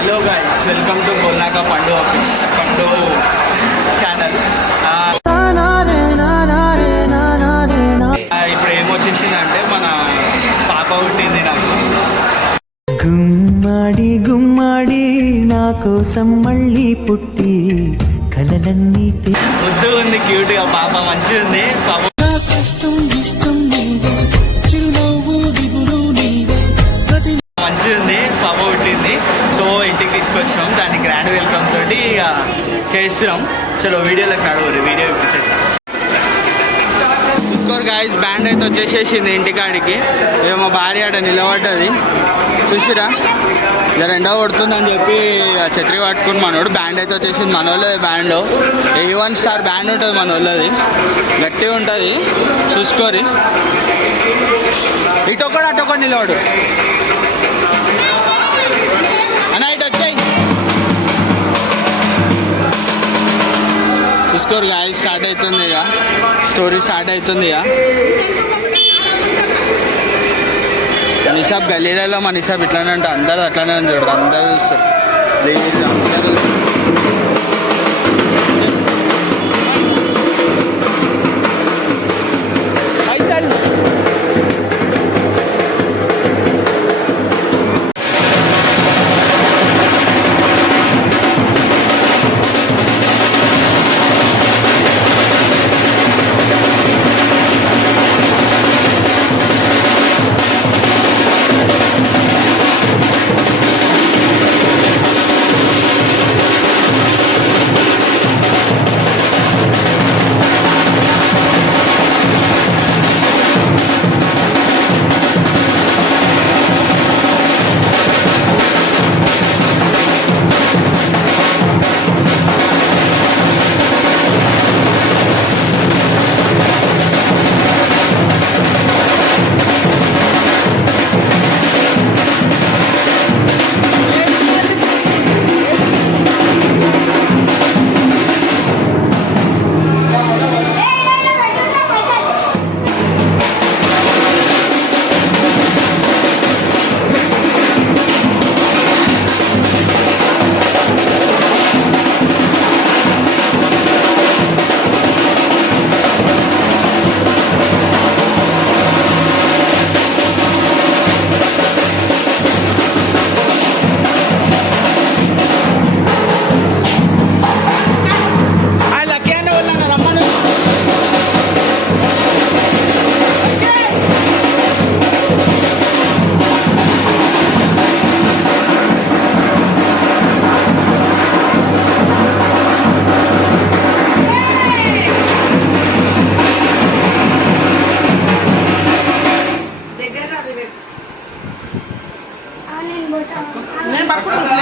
Hello guys welcome to బోల్నాక పండు office పండు ఛానల్ ఇప్పుడు ఏమొచ్చేసిందంటే మన పాప పుట్టింది నాకు. గుమ్మాడి గుమ్మాడి నా కోసం మళ్ళీ పుట్టి కలలన్నీ ముద్దు ఉంది క్యూట్గా పాప మంచిగా ఉంది పాప మంచిగా ఇంటికి తీసుకొచ్చినాం. దాన్ని గ్రాండ్ వెల్కమ్ తోటి ఇక చేస్తున్నాం. చలో వీడియోలోకి నడువురు వీడియో ఇప్పించేస్తాం చూసుకోరు గాయస్ బ్యాండ్ అయితే వచ్చేసేసింది ఇంటికాడికి. ఇక మా భార్య ఆడ నిలబడ్డది. చూసిరా? ఇక రెండో కొడుతుందని చెప్పి ఆ ఛత్రి పట్టుకుని మనోడు బ్యాండ్ అయితే వచ్చేసింది. మన వాళ్ళది band A one star band ఉంటుంది మన వాళ్ళది గట్టిగా ఉంటుంది. చూసుకోరి. ఇటొక్కడు అటొక్కడు నిలబడు. చూసుకోరు గాయ స్టార్ట్ అవుతుంది ఇక. స్టోరీ స్టార్ట్ అవుతుంది ఇక. నిసాబ్ గలీలలో మా ఇట్లానే అంటే అందరూ అట్లానే అని చూడదు అందరూ చూస్తారు అందరూ చూస్తారు.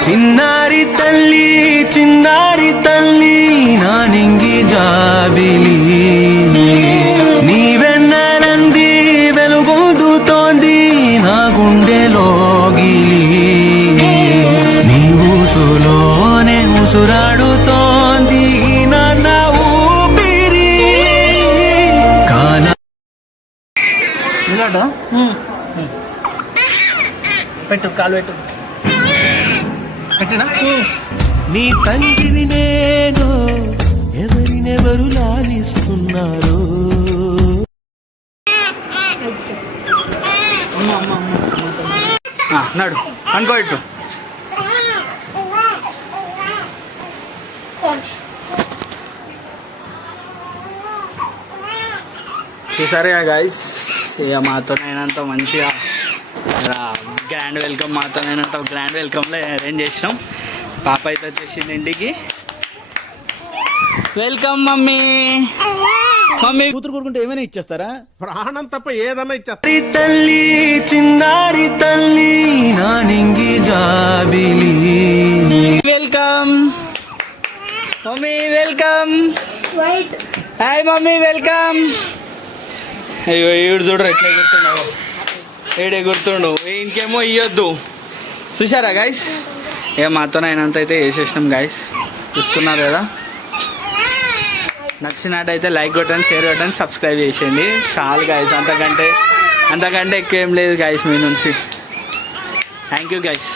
చిన్నారి తల్లి చిన్నారి తల్లి నా నింగి జాబిలి. నీవెన్నరంది వెలుగొందుతోంది నా గుండెలోగిలి నీ ఊసులోనే ఉసురాడుతోంది నాన్న ఊపిరి. కాన పెట్టు కాలు పెట్టు. పెట్టినా? నీ తండ్రిని నేను ఎవరినెవరు లాలిస్తున్నారు. నడు. అనుకో ఇటు. చూసారుగా గాయస్ ఇక మాతోనైనంత మంచిగా గ్రాండ్ వెల్కమ్ మాతోనైనంత గ్రాండ్ వెల్కమ్లో అరేంజ్ చేసినాం. పాప అయితే వచ్చేసింది ఇంటికి. Welcome mummy. మమ్మీ. కూతురు కోరుకుంటే ఏమైనా ఇచ్చేస్తారా? ప్రాణం తప్ప ఏదన్నా ఇచ్చేస్తారు తల్లి చిన్నారి తల్లి నా నింగి జాబిలి. Welcome mummy welcome hi mummy welcome అయ్యో ఈడు చూడరు ఎట్లా గుర్తుండవు ఏడే గుర్తుండు. ఇంకేమో ఇయ్యొద్దు. చూసారా గాయస్ ఏ మాతో అయినంత అయితే వేసేసినాం గాయస్ చూసుకున్నారు కదా? నచ్చినట్టయితే లైక్ కొట్టండి షేర్ కొట్టండి సబ్స్క్రైబ్ చేసేయండి. చాలు గాయస్ అంతకంటే అంతకంటే ఎక్కువ ఏం లేదు గాయస్ మీ నుంచి. Thank you guys